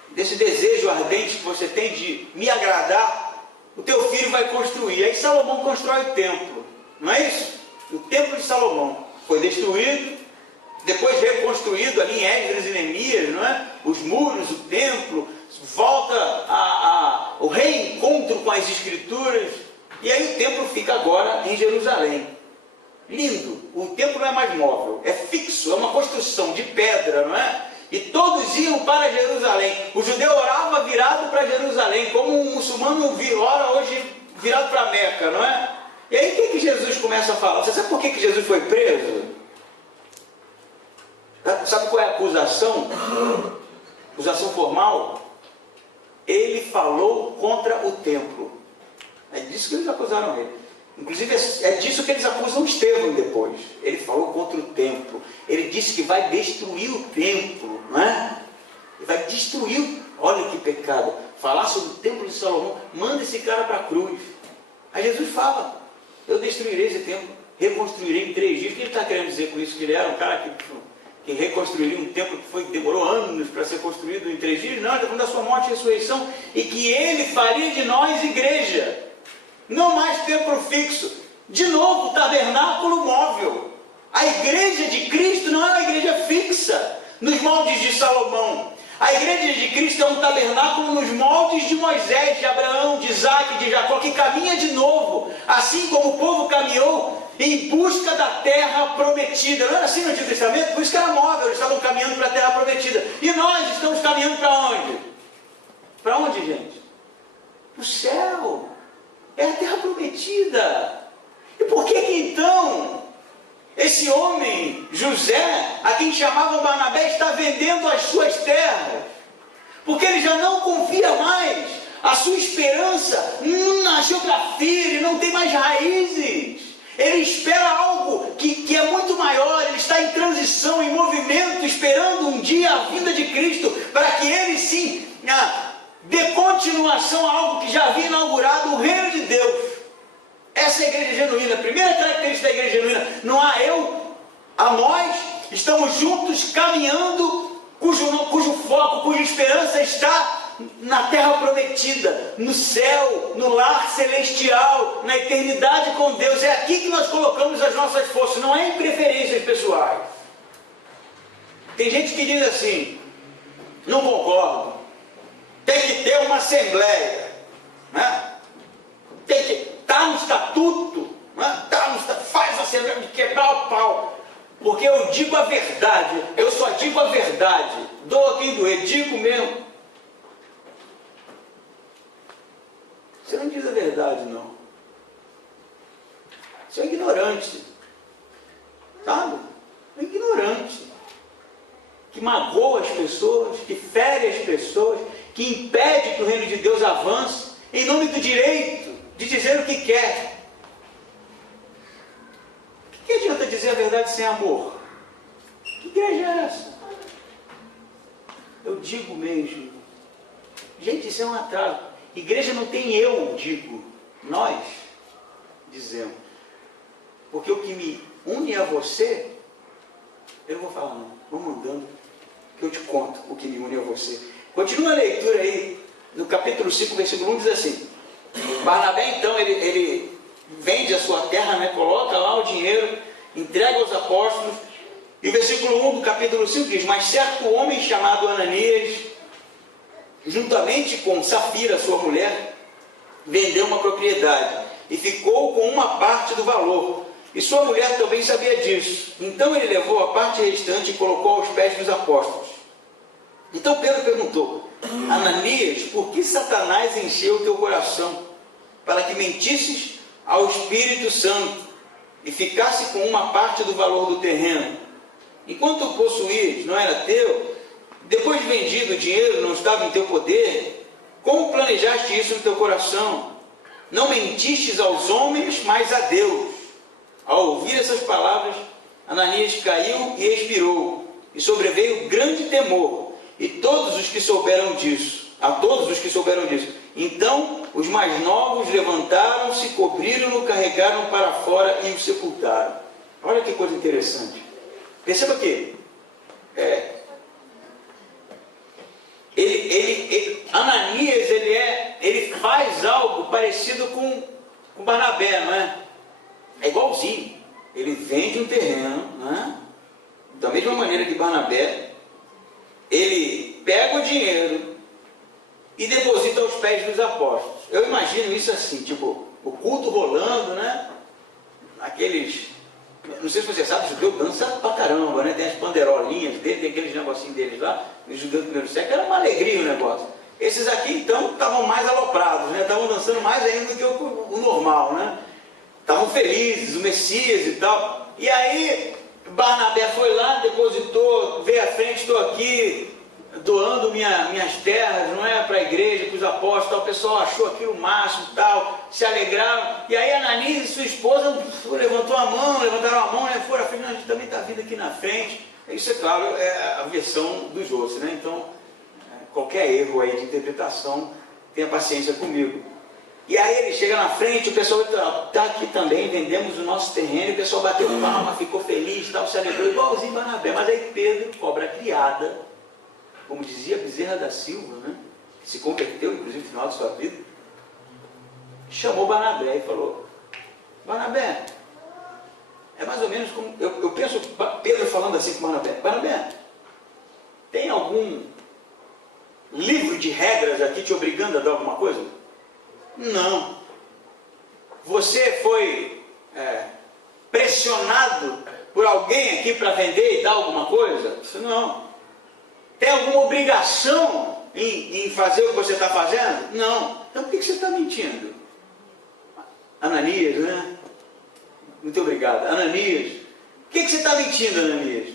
desse desejo ardente que você tem de me agradar, o teu filho vai construir. Aí Salomão constrói o templo, não é isso? O templo de Salomão foi destruído, depois reconstruído ali em Esdras e Neemias, não é? Os muros, o templo, volta o reencontro com as escrituras, e aí o templo fica agora em Jerusalém. Lindo, o templo não é mais móvel, é fixo, é uma construção de pedra, não é? E todos iam para Jerusalém. O judeu orava virado para Jerusalém, como um muçulmano ora hoje virado para Meca, não é? E aí o que Jesus começa a falar? Você sabe por que Jesus foi preso? Sabe qual é a acusação? Acusação formal? Ele falou contra o templo. É disso que eles acusaram ele. Inclusive é disso que eles acusam Estevão depois. Ele falou contra o templo. Ele disse que vai destruir o templo, não é? Ele vai destruir. Olha que pecado. Falar sobre o templo de Salomão. Manda esse cara para a cruz. Aí Jesus fala: eu destruirei esse templo, reconstruirei em 3 dias. O que ele está querendo dizer com isso? Que ele era um cara que reconstruiria um templo que demorou anos para ser construído em 3 dias? Não, ele está falando da sua morte e ressurreição. E que ele faria de nós igreja. Não mais templo fixo. De novo, tabernáculo móvel. A igreja de Cristo não é uma igreja fixa nos moldes de Salomão. A igreja de Cristo é um tabernáculo nos moldes de Moisés, de Abraão, de Isaac, de Jacó, que caminha de novo, assim como o povo caminhou em busca da terra prometida. Não era assim no Antigo Testamento? Por isso que era móvel, eles estavam caminhando para a terra prometida. E nós estamos caminhando para onde? Para onde, gente? Para o céu. É a terra prometida. E por que então esse homem, José, a quem chamavam Barnabé, está vendendo as suas terras? Porque ele já não confia mais a sua esperança na geografia, ele não tem mais raízes. Ele espera algo que é muito maior, ele está em transição, em movimento, esperando um dia a vinda de Cristo, para que ele sim dê continuação a algo que já havia inaugurado, o reino de Deus. Essa é a igreja genuína. A primeira característica da igreja genuína: não há eu, há nós, estamos juntos caminhando, cujo foco, cuja esperança está na terra prometida, no céu, no lar celestial, na eternidade com Deus. É aqui que nós colocamos as nossas forças, não é em preferências pessoais. Tem gente que diz assim: não concordo, tem que ter uma assembleia, né? Tem que estar no estatuto, né? Faz a assembleia de quebrar o pau, porque eu digo a verdade, eu só digo a verdade, doa quem doer, digo mesmo. Você não diz a verdade, não. Você é ignorante, sabe? É ignorante, que magoa as pessoas, que fere as pessoas, que impede que o reino de Deus avance, em nome do direito de dizer o que quer. O que adianta dizer a verdade sem amor? Que igreja é essa? Eu digo mesmo. Gente, isso é um atraso. Igreja não tem eu digo, nós dizemos. Porque o que me une a você, eu não vou falar não, vamos andando, que eu te conto o que me une a você. Continua a leitura aí, no capítulo 5, versículo 1, diz assim: Barnabé então, ele vende a sua terra, né, coloca lá o dinheiro, entrega aos apóstolos, e o versículo 1 do capítulo 5 diz: mas certo homem chamado Ananias, juntamente com Safira, sua mulher, vendeu uma propriedade, e ficou com uma parte do valor, e sua mulher também sabia disso. Então ele levou a parte restante e colocou aos pés dos apóstolos. Então Pedro perguntou: Ananias, por que Satanás encheu o teu coração, para que mentisses ao Espírito Santo, e ficasse com uma parte do valor do terreno? Enquanto o possuías, não era teu? Depois de vendido, o dinheiro não estava em teu poder? Como planejaste isso no teu coração? Não mentistes aos homens, mas a Deus. Ao ouvir essas palavras, Ananias caiu e expirou, e sobreveio grande temor, e todos os que souberam disso, a todos os que souberam disso. Então Os mais novos levantaram-se, cobriram-no, carregaram para fora e o sepultaram. Olha que coisa interessante. Perceba que Ananias, ele faz algo parecido com Barnabé, não é? É igualzinho. Ele vende um terreno, não é? Da mesma maneira que Barnabé, ele pega o dinheiro e deposita aos pés dos apóstolos. Eu imagino isso assim, tipo, o culto rolando, né? Aqueles, não sei se você sabe, o judeu dança pra caramba, né? Tem as panderolinhas dele, tem aqueles negocinhos deles lá, os judeus do primeiro século, era uma alegria o negócio. Esses aqui, então, estavam mais aloprados, né? Estavam dançando mais ainda do que o normal, né? Estavam felizes, o Messias e tal. E aí, Barnabé foi lá, depositou, veio à frente, estou aqui, doando minhas terras, não é? Para a igreja, para os apóstolos, tal. O pessoal achou aquilo o máximo, tal, se alegraram. E aí, Ananias e sua esposa levantaram a mão, né? Foram à frente, a gente também está vindo aqui na frente. Isso, é claro, é a versão dos outros, né? Então, qualquer erro aí de interpretação, tenha paciência comigo. E aí ele chega na frente, o pessoal está aqui também, vendemos o nosso terreno, o pessoal bateu palma, ficou feliz, tal, se alegrou, igualzinho Barnabé. Mas aí Pedro, cobra criada, como dizia Bezerra da Silva, né, que se converteu, inclusive, no final de sua vida, chamou Barnabé e falou: Barnabé, é mais ou menos como, eu penso Pedro falando assim com Barnabé: Barnabé, tem algum livro de regras aqui te obrigando a dar alguma coisa? Não. Você foi pressionado por alguém aqui para vender e dar alguma coisa? Não. Tem alguma obrigação em fazer o que você está fazendo? Não. Então por que você está mentindo? Ananias, né? Muito obrigado. Ananias. Por que você está mentindo, Ananias?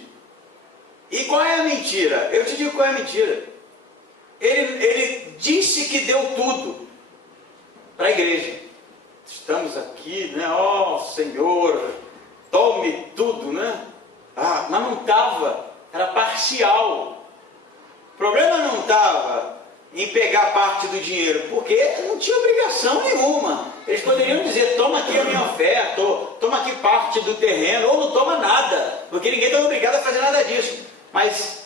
E qual é a mentira? Eu te digo qual é a mentira. Ele disse que deu tudo para a igreja. Estamos aqui, né? Ó Senhor, tome tudo, né? Mas não estava, era parcial. O problema não estava em pegar parte do dinheiro, porque não tinha obrigação nenhuma. Eles poderiam dizer: toma aqui a minha oferta, toma aqui parte do terreno, ou não toma nada, porque ninguém está obrigado a fazer nada disso. Mas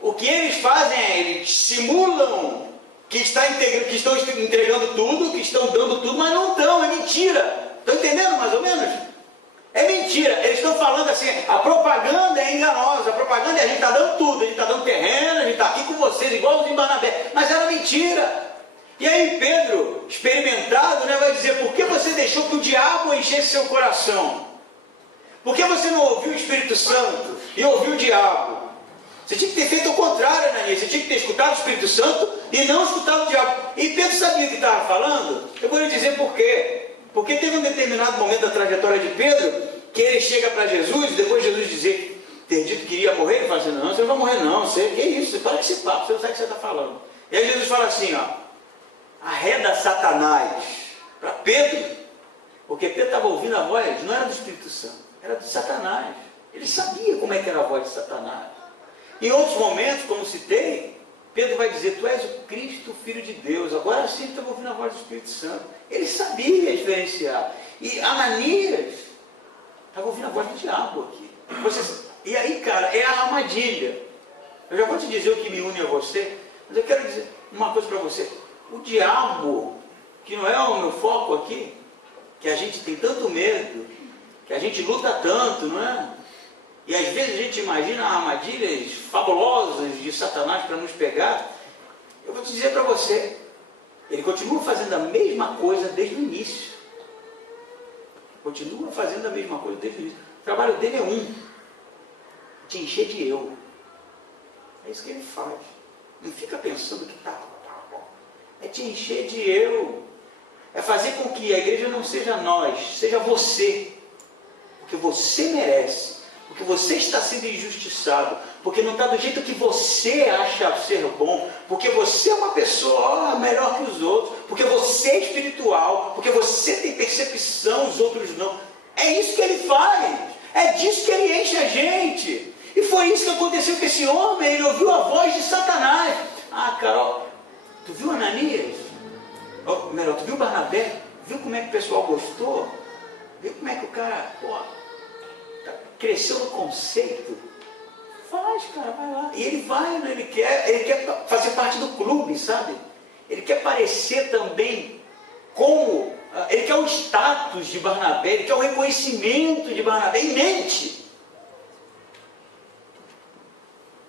o que eles fazem é, eles simulam que estão entregando tudo, que estão dando tudo, mas não estão, é mentira. Estão entendendo mais ou menos? É mentira. Eles estão falando assim, a propaganda é enganosa, a propaganda é a gente está dando tudo, a gente está dando terreno, a gente está aqui com vocês, igual os em Barnabé, mas era mentira. E aí Pedro, experimentado, né, vai dizer: por que você deixou que o diabo enchesse seu coração? Por que você não ouviu o Espírito Santo e ouviu o diabo? Você tinha que ter feito o contrário, Ananias. Você tinha que ter escutado o Espírito Santo e não escutado o diabo. E Pedro sabia o que estava falando? Eu vou lhe dizer por quê. Porque teve um determinado momento da trajetória de Pedro que ele chega para Jesus, e depois de Jesus ter dito que iria morrer, ele fala assim: não, você não vai morrer não, você, que isso, você para com esse papo, você não sabe o que você está falando. E aí Jesus fala assim, arreda Satanás para Pedro, porque Pedro estava ouvindo a voz, não era do Espírito Santo, era de Satanás. Ele sabia como é que era a voz de Satanás. Em outros momentos, como citei, Pedro vai dizer: tu és o Cristo, o Filho de Deus. Agora sim, estava ouvindo a voz do Espírito Santo. Ele sabia diferenciar. E Ananias estava ouvindo a voz do diabo aqui. E aí, cara, é a armadilha. Eu já vou te dizer o que me une a você, mas eu quero dizer uma coisa para você. O diabo, que não é o meu foco aqui, que a gente tem tanto medo, que a gente luta tanto, não é? E às vezes a gente imagina armadilhas fabulosas de Satanás para nos pegar. Eu vou te dizer para você, ele continua fazendo a mesma coisa desde o início. Continua fazendo a mesma coisa desde o início. O trabalho dele é te encher de eu. É isso que ele faz. Não fica pensando que tá bom. É te encher de eu. É fazer com que a igreja não seja nós, seja você. Porque você merece. Porque você está sendo injustiçado, porque não está do jeito que você acha ser bom, porque você é uma pessoa melhor que os outros, porque você é espiritual, porque você tem percepção, os outros não. É isso que ele faz, é disso que ele enche a gente. E foi isso que aconteceu com esse homem. Ele ouviu a voz de Satanás. Carol, tu viu Ananias? Melhor, tu viu o Barnabé? Viu como é que o pessoal gostou? Viu como é que o cara, cresceu no conceito? Faz, cara, vai lá. E ele vai, né? Ele quer fazer parte do clube, sabe? Ele quer parecer também como, ele quer o status de Barnabé, ele quer o reconhecimento de Barnabé, e mente.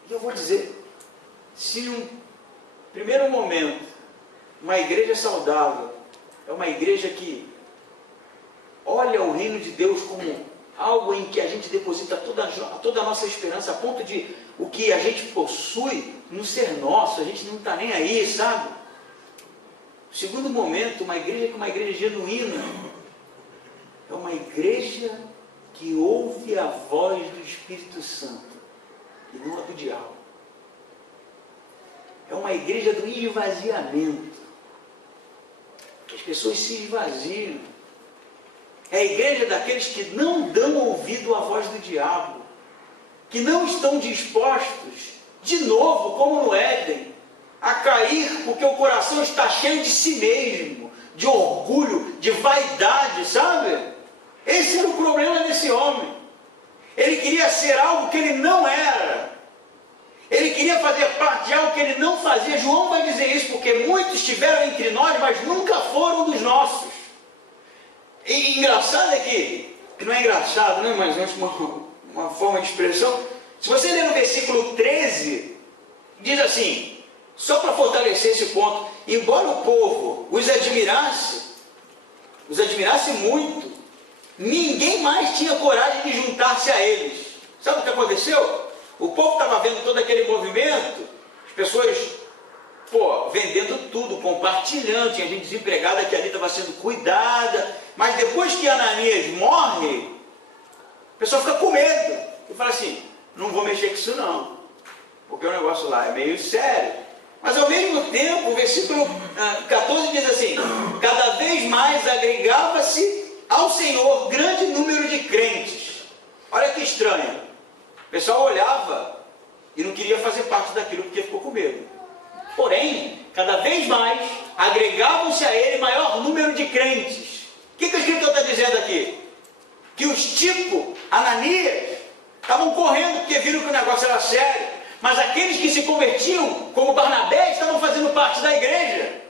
E eu vou dizer, se num primeiro momento, uma igreja saudável, é uma igreja que olha o reino de Deus como algo em que a gente deposita toda a nossa esperança, a ponto de o que a gente possui não ser nosso, a gente não está nem aí, sabe? Segundo momento, uma igreja que é uma igreja genuína, é uma igreja que ouve a voz do Espírito Santo, e não a do diabo. É uma igreja do esvaziamento, que as pessoas se esvaziam. É a igreja daqueles que não dão ouvido à voz do diabo, que não estão dispostos, de novo, como no Éden, a cair porque o coração está cheio de si mesmo, de orgulho, de vaidade, sabe? Esse era o problema desse homem. Ele queria ser algo que ele não era. Ele queria fazer parte de algo que ele não fazia. João vai dizer isso porque muitos estiveram entre nós, mas nunca foram dos nossos. E engraçado é que não é engraçado, né? Mas é uma forma de expressão. Se você ler no versículo 13, diz assim, só para fortalecer esse ponto, embora o povo os admirasse muito, ninguém mais tinha coragem de juntar-se a eles. Sabe o que aconteceu? O povo estava vendo todo aquele movimento, as pessoas, vendendo tudo, compartilhando, tinha gente desempregada que ali estava sendo cuidada, mas depois que Ananias morre, o pessoal fica com medo, e fala assim, não vou mexer com isso não, porque o negócio lá é meio sério. Mas ao mesmo tempo, o versículo 14 diz assim, cada vez mais agregava-se ao Senhor grande número de crentes. Olha que estranho, o pessoal olhava e não queria fazer parte daquilo porque ficou com medo. Porém, cada vez mais agregavam-se a ele maior número de crentes. O que o escritor está dizendo aqui? Que os Ananias, estavam correndo porque viram que o negócio era sério, mas aqueles que se convertiam, como Barnabé, estavam fazendo parte da igreja.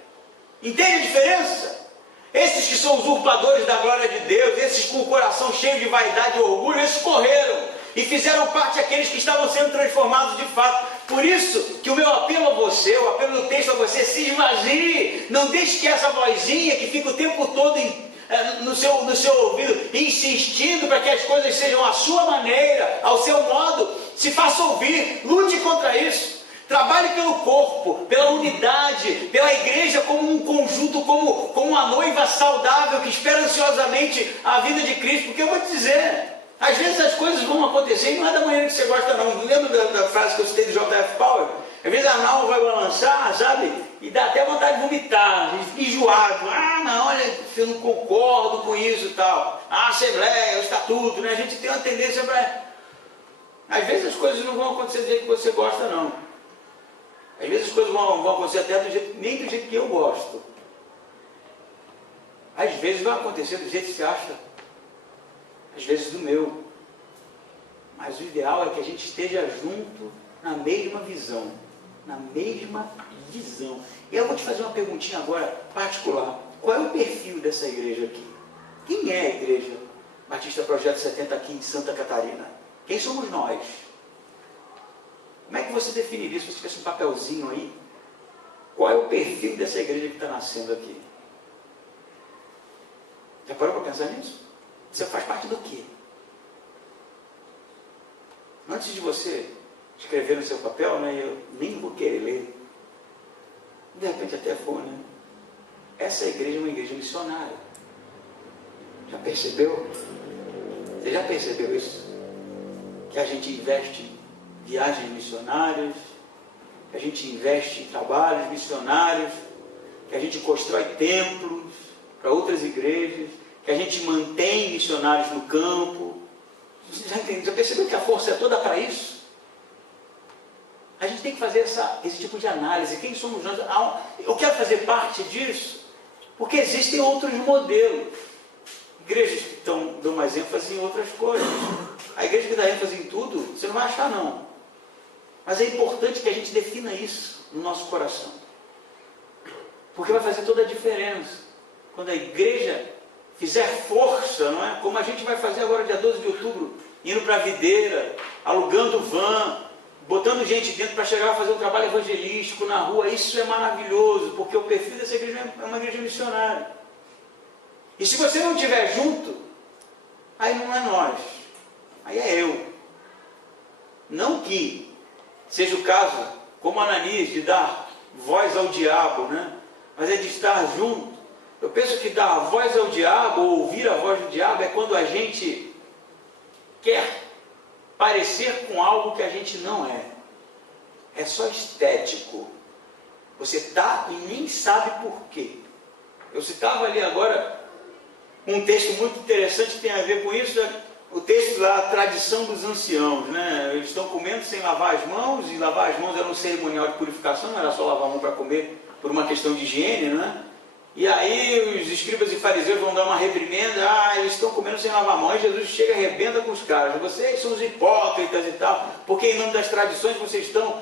Entende a diferença? Esses que são usurpadores da glória de Deus, esses com o coração cheio de vaidade e orgulho, esses correram e fizeram parte daqueles que estavam sendo transformados de fato. Por isso que o meu apelo a você, o apelo do texto a você, se esvazie. Não deixe que essa vozinha que fica o tempo todo no seu ouvido, insistindo para que as coisas sejam à sua maneira, ao seu modo, se faça ouvir. Lute contra isso. Trabalhe pelo corpo, pela unidade, pela igreja como um conjunto, como uma noiva saudável que espera ansiosamente a vida de Cristo. Porque eu vou te dizer, às vezes as coisas vão acontecer e não é da maneira que você gosta não. Lembra da frase que eu citei de J.F. Power? Às vezes a alma vai balançar, sabe? E dá até vontade de vomitar, enjoado. Não, olha, eu não concordo com isso e tal. A Assembleia, o Estatuto, né? A gente tem uma tendência para... Às vezes as coisas não vão acontecer do jeito que você gosta não. Às vezes as coisas vão acontecer até nem do jeito que eu gosto. Às vezes vai acontecer do jeito que você acha. Às vezes do meu. Mas o ideal é que a gente esteja junto na mesma visão. Na mesma visão. E eu vou te fazer uma perguntinha agora, particular. Qual é o perfil dessa igreja aqui? Quem é a igreja Batista Projeto 70 aqui em Santa Catarina? Quem somos nós? Como é que você definiria, se você tivesse um papelzinho aí, qual é o perfil dessa igreja que está nascendo aqui? Já parou para pensar nisso? Você faz parte do quê? Antes de você escrever no seu papel, né, eu nem vou querer ler. De repente até for, né? Essa igreja é uma igreja missionária. Já percebeu? Você já percebeu isso? Que a gente investe em viagens missionárias, que a gente investe em trabalhos missionários, que a gente constrói templos para outras igrejas, que a gente mantém missionários no campo. Você já percebeu que a força é toda para isso? A gente tem que fazer esse tipo de análise. Quem somos nós? Eu quero fazer parte disso. Porque existem outros modelos. Igrejas que dão mais ênfase em outras coisas. A igreja que dá ênfase em tudo, você não vai achar não. Mas é importante que a gente defina isso no nosso coração. Porque vai fazer toda a diferença. Quando a igreja fizer força, não é? Como a gente vai fazer agora dia 12 de outubro, indo para a videira, alugando van, botando gente dentro para chegar a fazer um trabalho evangelístico na rua, isso é maravilhoso, porque o perfil dessa igreja é uma igreja missionária. E se você não estiver junto, aí não é nós, aí é eu. Não que seja o caso, como Ananias, de dar voz ao diabo, né? Mas é de estar junto. Eu penso que dar voz ao diabo, ou ouvir a voz do diabo, é quando a gente quer parecer com algo que a gente não é. É só estético. Você está e nem sabe por quê. Eu citava ali agora um texto muito interessante que tem a ver com isso, o texto lá, a tradição dos anciãos, né? Eles estão comendo sem lavar as mãos, e lavar as mãos era um cerimonial de purificação, não era só lavar a mão para comer por uma questão de higiene, né? E aí os escribas e fariseus vão dar uma reprimenda, eles estão comendo sem lavar a mão, e Jesus chega e arrebenta com os caras, vocês são os hipócritas e tal, porque em nome das tradições vocês estão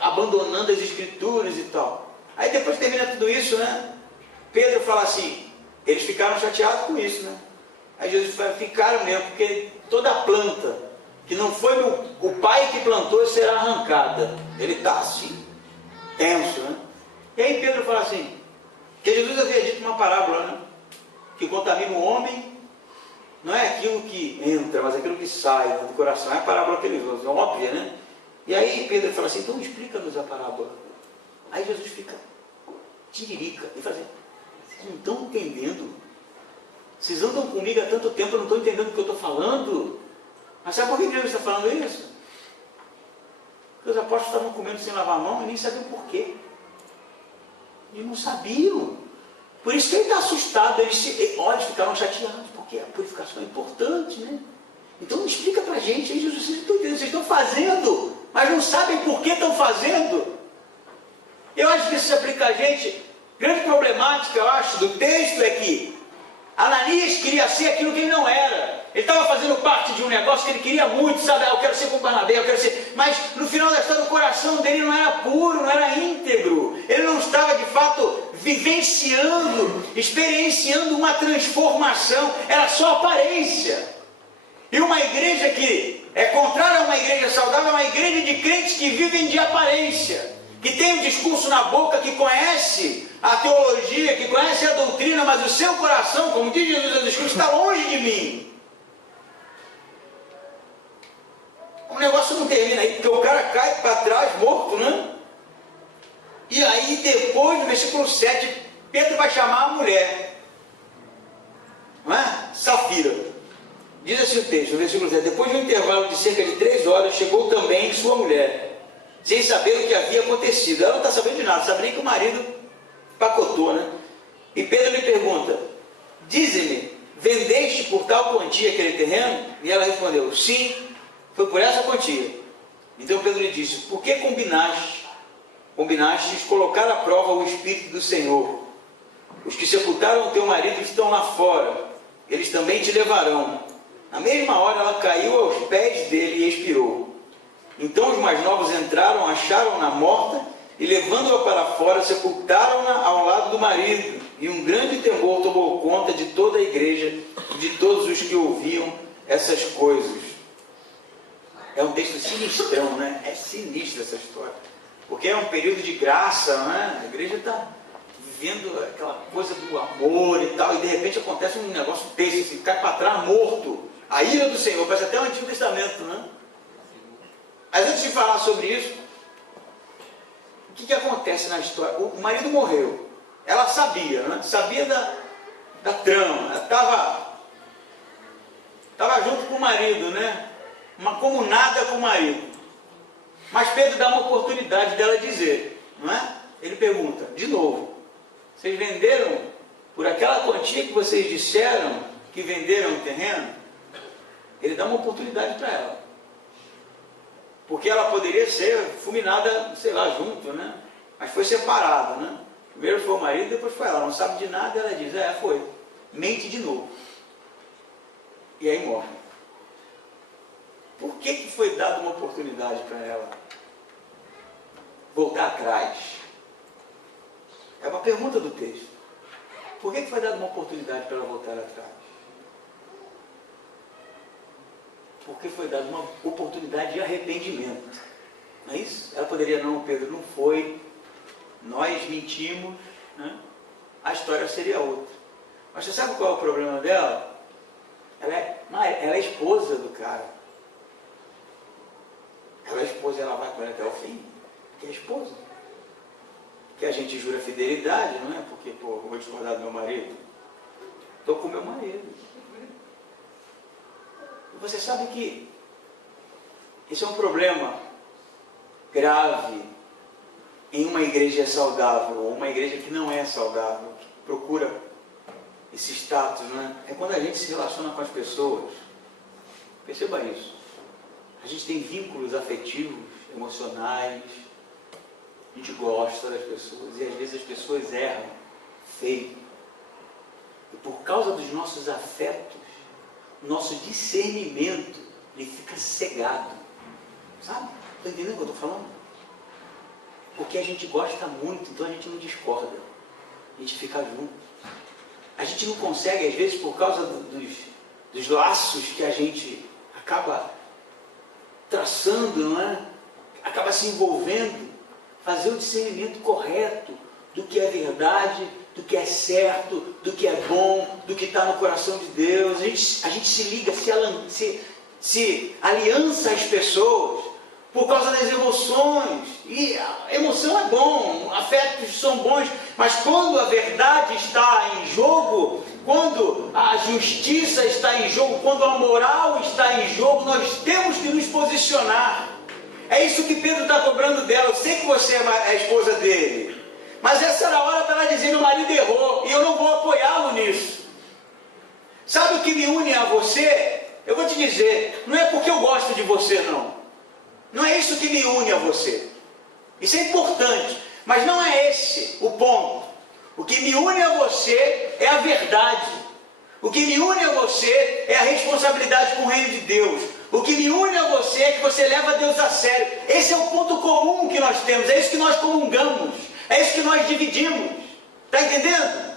abandonando as escrituras e tal. Aí depois que termina tudo isso, né? Pedro fala assim, eles ficaram chateados com isso, né? Aí Jesus fala, ficaram mesmo, porque toda planta que não foi o pai que plantou será arrancada. Ele está assim, tenso, né? E aí Pedro fala assim, que Jesus havia dito uma parábola, né? Que contamina o homem, não é aquilo que entra, mas aquilo que sai do coração. É a parábola que ele usa, óbvia, né? E aí Pedro fala assim, então explica-nos a parábola. Aí Jesus fica tiririca, e fala assim, vocês não estão entendendo? Vocês andam comigo há tanto tempo, eu não estou entendendo o que eu estou falando. Mas sabe por que Jesus está falando isso? Porque os apóstolos estavam comendo sem lavar a mão e nem sabiam por quê. Eles não sabiam. Por isso que ele está assustado. Eles ficaram chateados, porque a purificação é importante, né? Então explica para a gente, aí Jesus, vocês estão fazendo, mas não sabem por que estão fazendo. Eu acho que isso se aplica a gente. Grande problemática, eu acho, do texto é que Ananias queria ser aquilo que ele não era. Ele estava fazendo parte de um negócio que ele queria muito, sabe? Eu quero ser como Barnabé, eu quero ser... Mas no final da história o coração dele não era puro, não era íntegro. Ele não estava de fato vivenciando, experienciando uma transformação. Era só aparência. E uma igreja que é contrária a uma igreja saudável é uma igreja de crentes que vivem de aparência, que tem o discurso na boca, que conhece a teologia, que conhece a doutrina, mas o seu coração, como diz Jesus no discurso, está longe de mim. O negócio não termina aí, porque o cara cai para trás, morto, né? E aí depois, no versículo 7, Pedro vai chamar a mulher, não é? Safira. Diz assim o texto, no versículo 7, depois de um intervalo de cerca de 3 horas, chegou também sua mulher, sem saber o que havia acontecido. Ela não está sabendo de nada, sabe nem que o marido pacotou, né? E Pedro lhe pergunta, dize-me, vendeste por tal quantia aquele terreno? E ela respondeu, sim, foi por essa quantia. Então Pedro lhe disse, por que combinastes colocar à prova o Espírito do Senhor? Os que sepultaram o teu marido estão lá fora, eles também te levarão. Na mesma hora ela caiu aos pés dele e expirou. Então os mais novos entraram, acharam-na morta, e levando-a para fora, sepultaram-na ao lado do marido. E um grande temor tomou conta de toda a igreja, de todos os que ouviam essas coisas. É um texto sinistrão, né? É sinistra essa história. Porque é um período de graça, né? A igreja está vivendo aquela coisa do amor e tal, e de repente acontece um negócio desse, assim, cai para trás morto. A ira do Senhor, parece até o Antigo Testamento, né? Mas antes de falar sobre isso, o que acontece na história? O marido morreu. Ela sabia, né? Sabia da trama. Ela estava junto com o marido, né? Mas como nada com o marido. Mas Pedro dá uma oportunidade dela dizer, não é? Ele pergunta, de novo, vocês venderam por aquela quantia que vocês disseram que venderam o terreno? Ele dá uma oportunidade para ela. Porque ela poderia ser fulminada, sei lá, junto, né? Mas foi separado, né? Primeiro foi o marido, depois foi ela. Não sabe de nada, ela diz, foi. Mente de novo. E aí morre. Por que foi dada uma oportunidade para ela voltar atrás? É uma pergunta do texto. Por que foi dada uma oportunidade para ela voltar atrás? Porque foi dada uma oportunidade de arrependimento. Não é isso? Ela poderia, não, Pedro, não foi. Nós mentimos, né? A história seria outra. Mas você sabe qual é o problema dela? Ela é esposa do cara. Ela é esposa e ela vai com ele até o fim. Porque é esposa. Que a gente jura fidelidade, não é? Porque, eu vou discordar do meu marido. Estou com meu marido. E você sabe que esse é um problema grave em uma igreja saudável, ou uma igreja que não é saudável, que procura esse status, né? É quando a gente se relaciona com as pessoas. Perceba isso. A gente tem vínculos afetivos, emocionais, a gente gosta das pessoas, e às vezes as pessoas erram feio. E por causa dos nossos afetos, o nosso discernimento, ele fica cegado. Sabe? Está entendendo o que eu estou falando? Porque a gente gosta muito, então a gente não discorda. A gente fica junto. A gente não consegue, às vezes, por causa dos laços que a gente acaba traçando, não é? Acaba se envolvendo, fazer o discernimento correto do que é verdade, do que é certo, do que é bom, do que está no coração de Deus. A gente se liga, se aliança às pessoas por causa das emoções. E a emoção é bom, afetos são bons, mas quando a verdade está em jogo, quando a justiça está em jogo, quando a moral está em jogo, nós temos que nos posicionar. É isso que Pedro está cobrando dela. Eu sei que você é a esposa dele, mas essa era a hora para ela dizer: meu marido errou, e eu não vou apoiá-lo nisso. Sabe o que me une a você? Eu vou te dizer, não é porque eu gosto de você, não. Não é isso que me une a você. Isso é importante, mas não é esse o ponto. O que me une a você é a verdade. O que me une a você é a responsabilidade com o reino de Deus. O que me une a você é que você leva Deus a sério. Esse é o ponto comum que nós temos, é isso que nós comungamos, é isso que nós dividimos. Está entendendo?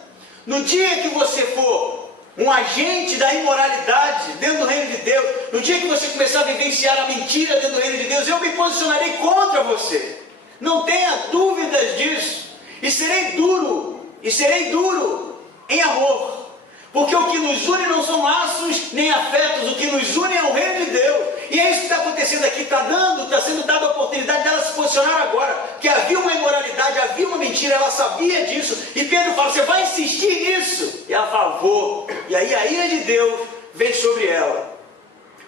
No dia que você for um agente da imoralidade dentro do reino de Deus, no dia que você começar a vivenciar a mentira dentro do reino de Deus, eu me posicionarei contra você. Não tenha dúvidas disso. E serei duro em amor. Porque o que nos une não são laços nem afetos, o que nos une é o reino de Deus. E é isso que está acontecendo aqui, está sendo dada a oportunidade dela se posicionar agora. Que havia uma imoralidade, havia uma mentira, ela sabia disso. E Pedro fala: você vai insistir nisso? E ela fala: vou. E aí a ira de Deus vem sobre ela.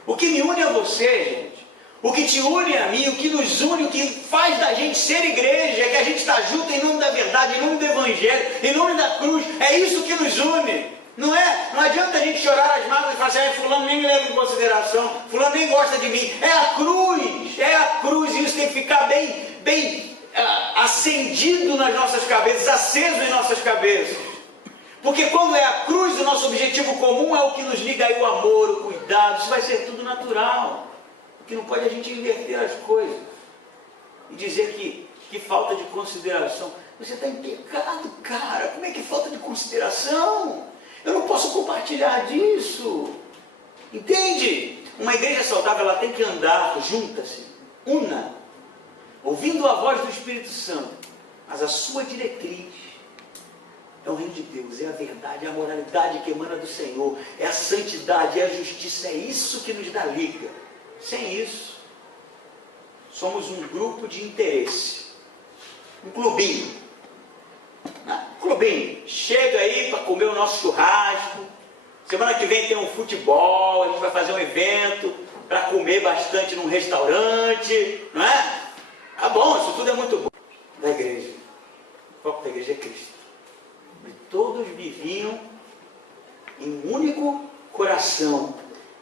O que me une a você, gente, o que te une a mim, o que nos une, o que faz da gente ser igreja, é que a gente está junto em nome da verdade, em nome do Evangelho, em nome da cruz. É isso que nos une. Não adianta a gente chorar as mágoas e falar assim: fulano nem me leva em consideração, fulano nem gosta de mim. É a cruz, e isso tem que ficar bem acendido nas nossas cabeças, aceso em nossas cabeças. Porque quando é a cruz, o nosso objetivo comum é o que nos liga aí, o amor, o cuidado. Isso vai ser tudo natural. O que não pode é a gente inverter as coisas e dizer que falta de consideração. Você está em pecado, cara. Como é que falta de consideração? Eu não posso compartilhar disso. Entende? Uma igreja saudável, ela tem que andar junta-se, una, ouvindo a voz do Espírito Santo. Mas a sua diretriz é o reino de Deus, é a verdade, é a moralidade que emana do Senhor, é a santidade, é a justiça. É isso que nos dá liga. Sem isso, somos um grupo de interesse, um clubinho. Clubinho, chega aí para comer o nosso churrasco. Semana que vem tem um futebol, a gente vai fazer um evento para comer bastante num restaurante, não é? Tá bom, isso tudo é muito bom. Da igreja, o foco da igreja é Cristo. E todos viviam em um único coração,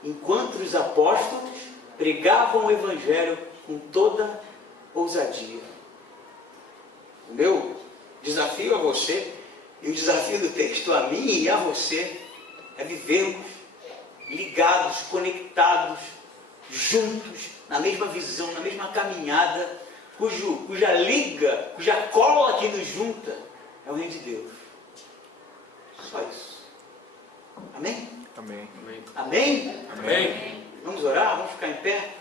enquanto os apóstolos pregavam o Evangelho com toda ousadia. Entendeu? Desafio a você, e o desafio do texto a mim e a você, é vivermos ligados, conectados, juntos, na mesma visão, na mesma caminhada, cuja liga, cuja cola que nos junta é o reino de Deus. Só isso. Amém? Amém. Amém. Amém? Amém. Vamos orar? Vamos ficar em pé?